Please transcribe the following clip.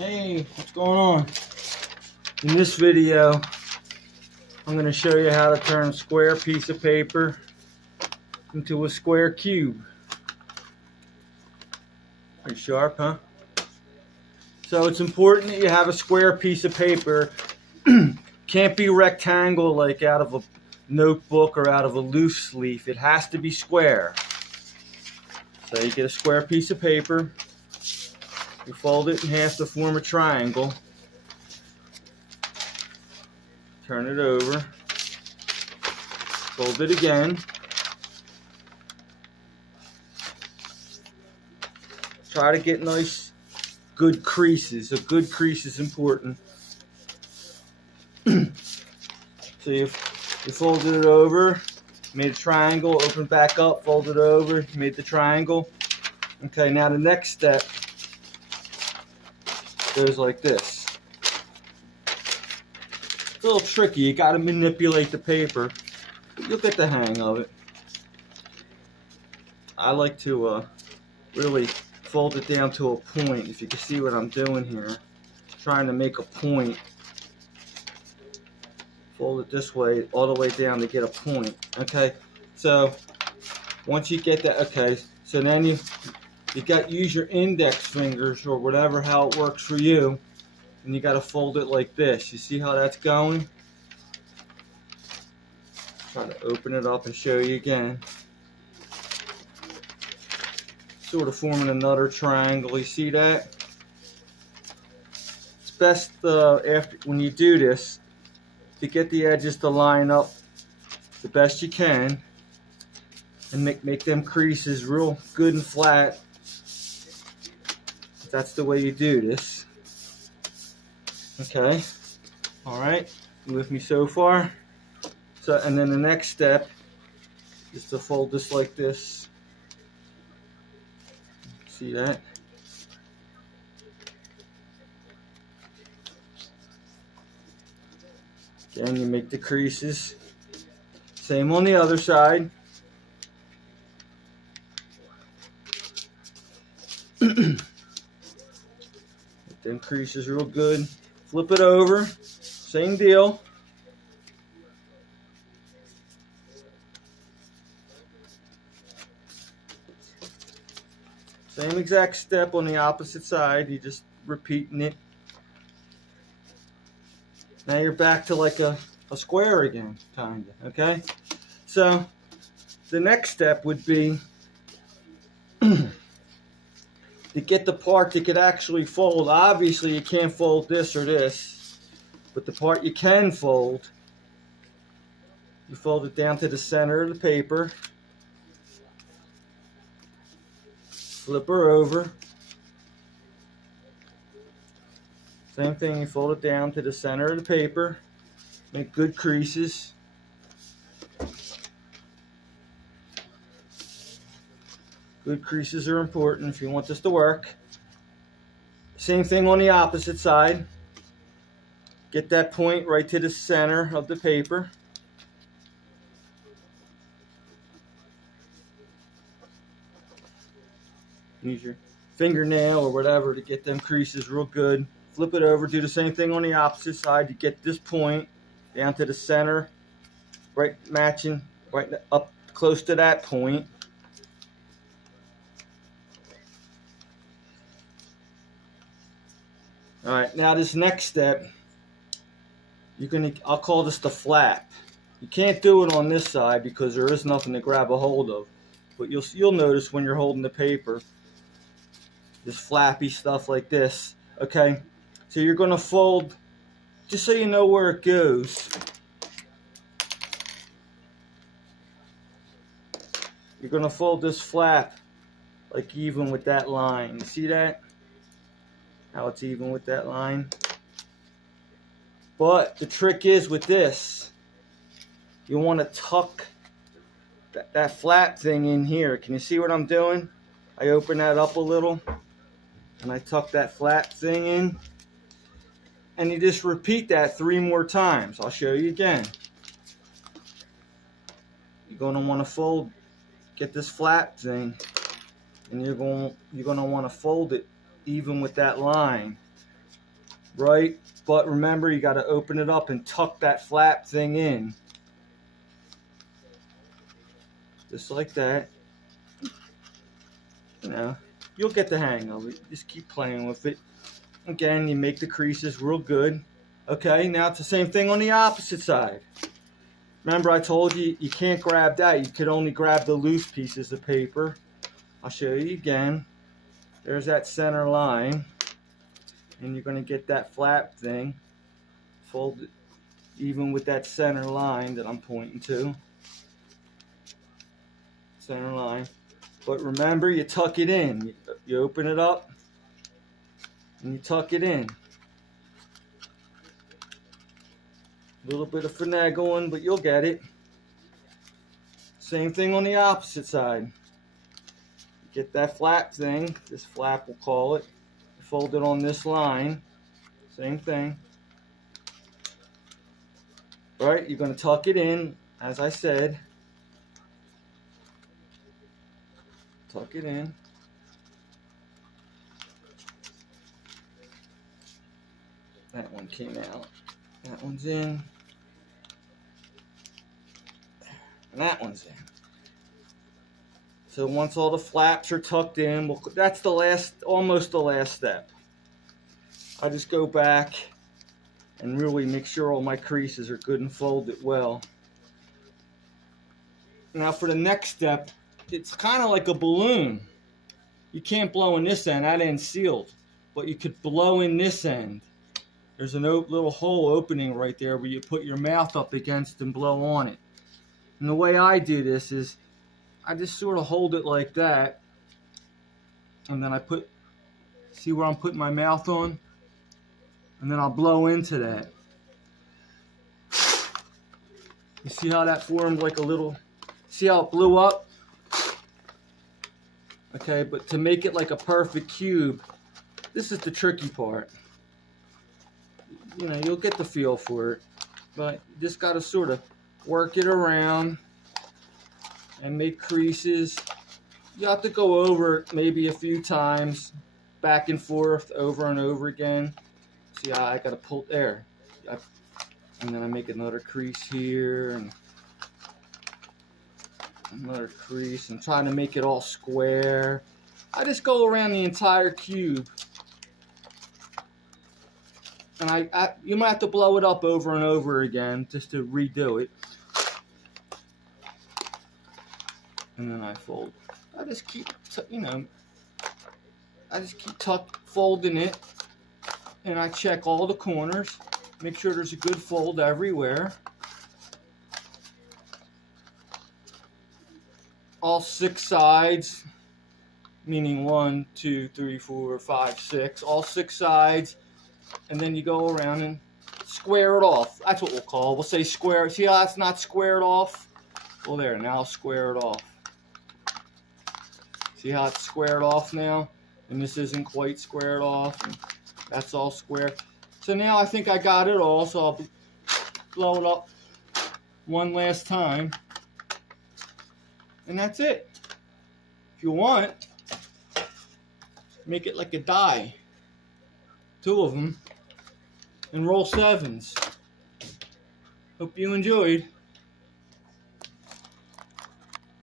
Hey, what's going on? In this video, I'm going to show you how to turn a square piece of paper into a square cube. Pretty sharp, huh? So it's important that you have a square piece of paper. Can't be rectangle like out of a notebook or out of a loose leaf. It has to be square. So you get a square piece of paper. You fold it in half to form a triangle. Turn it over. Fold it again. Try to get nice, good creases. A good crease is important. So you folded it over, made a triangle, open back up, fold it over, made the triangle. Okay, now the next step goes like this. It's a little tricky. You got to manipulate the paper. You'll get the hang of it. I like to really fold it down to a point. If you can see what I'm doing here, trying to make a point. Fold it this way, all the way down to get a point. Okay, so once you get that, okay, so then you use your index fingers or whatever, how it works for you, and you got to fold it like this. You see how that's going? Try to open it up and show you again. Sort of forming another triangle. You see that? It's best after when you do this to get the edges to line up the best you can and make them creases real good and flat. That's the way you do this. Okay. Alright. You with me so far? So, and then the next step is to fold this like this. See that? Again, you make the creases. Same on the other side. Them creases real good. Flip it over. Same deal. Same exact step on the opposite side. You're just repeating it. Now you're back to like a square again, kind of. Okay? So the next step would be to get the part that could actually fold. Obviously you can't fold this or this, but the part you can fold, you fold it down to the center of the paper, flip her over, same thing, you fold it down to the center of the paper, make good creases. Good creases are important if you want this to work. Same thing on the opposite side. Get that point right to the center of the paper. Use your fingernail or whatever to get them creases real good. Flip it over, do the same thing on the opposite side. You get this point down to the center, right matching, right up close to that point. Alright, now this next step, I'll call this the flap. You can't do it on this side because there is nothing to grab a hold of. But you'll notice when you're holding the paper, this flappy stuff like this. Okay, so you're going to fold, just so you know where it goes. You're going to fold this flap like even with that line. You see that? How it's even with that line. But the trick is with this, you want to tuck that flat thing in here. Can you see what I'm doing? I open that up a little and I tuck that flat thing in, and you just repeat that 3 more times. I'll show you again. You're going to want to get this flat thing, and you're going to want to fold it even with that line. right? But remember, you got to open it up and tuck that flap thing in. Just like that. You know, you'll get the hang of it. Just keep playing with it. Again, you make the creases real good. Okay, now it's the same thing on the opposite side. Remember, I told you you can't grab that. You could only grab the loose pieces of paper. I'll show you again. There's that center line. And you're going to get that flap thing. Fold it even with that center line that I'm pointing to. Center line. But remember, you tuck it in. You open it up and you tuck it in. A little bit of finagling, but you'll get it. Same thing on the opposite side. Get that flap thing, this flap we'll call it. Fold it on this line. Same thing. Alright, you're going to tuck it in, as I said. Tuck it in. That one came out. That one's in. And that one's in. So once all the flaps are tucked in, that's the last, almost the last step. I just go back and really make sure all my creases are good and folded well. Now for the next step, it's kind of like a balloon. You can't blow in this end, that end's sealed. But you could blow in this end. There's a little hole opening right there where you put your mouth up against and blow on it. And the way I do this is, I just sort of hold it like that, and then I see where I'm putting my mouth on, and then I'll blow into that. You see how that formed like a little, see how it blew up? Okay, but to make it like a perfect cube, this is the tricky part. You know, you'll get the feel for it, but you just got to sort of work it around and make creases. You have to go over it maybe a few times, back and forth, over and over again. See how I got to pull there, and then I make another crease here and another crease, and trying to make it all square. I just go around the entire cube, and you might have to blow it up over and over again just to redo it. And then I fold. I just keep, folding it, and I check all the corners, make sure there's a good fold everywhere. All 6 sides, meaning 1, 2, 3, 4, 5, 6, all 6 sides, and then you go around and square it off. That's what we'll call. We'll say square. See how that's not squared off? Well, there. Now I'll square it off. See how it's squared off now? And this isn't quite squared off. And that's all square. So now I think I got it all, so I'll blow it up one last time. And that's it. If you want, make it like a die. 2 of them. And roll 7s. Hope you enjoyed.